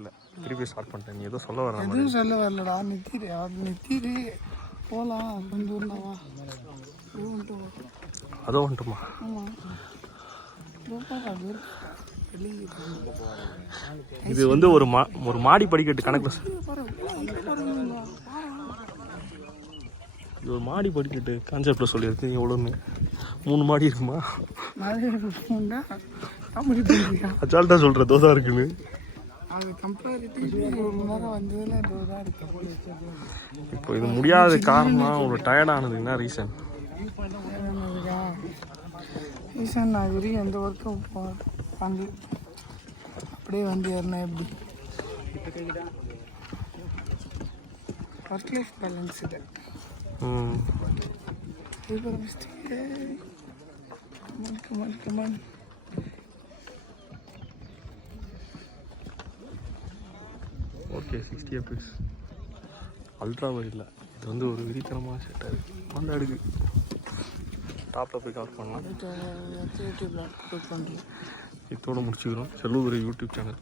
தெரியல. திருப்பி ஸ்டார்ட் பண்ணிட்டேன். நீ ஏதோ சொல்ல வர எதுவும் சொல்ல வரலடா. நித்திரு போகலாம் கொஞ்சம் தூரம்வா. அதோ வந்துட்டுமா? ஆமாம். இது வந்து ஒரு மாடி படிக்கட்டு கணக்கில். இது ஒரு மாடி படிக்கட்டு கான்செப்டில் சொல்லியிருக்கு. எவ்வளோன்னு 3 மாடி இருக்குமா? அச்சால்ட்டா சொல்கிற தோதா இருக்குன்னு. இப்போ இது முடியாத காரணம் ஒரு டயர்டானது. என்ன ரீசன்? நான் இதுவரையும் எந்த ஒர்க்கும் பண்ணல. அப்படியே வந்து ஏறினா எப்படி ஒர்க் லைஃப் பேலன்ஸ் இது. கமான். ஓகே 60 FPS அல்ட்ரா வைடில் இது வந்து ஒரு விரித்தனமாக செட் ஆகுது. அந்த அடுக்கு டாப்பில் போய் கவர் பண்ணலாம். யூடியூப்பில் அப்லோட் பண்ணுறேன். இதோடு முடிச்சுக்கிறோம். Sellur YouTube channel.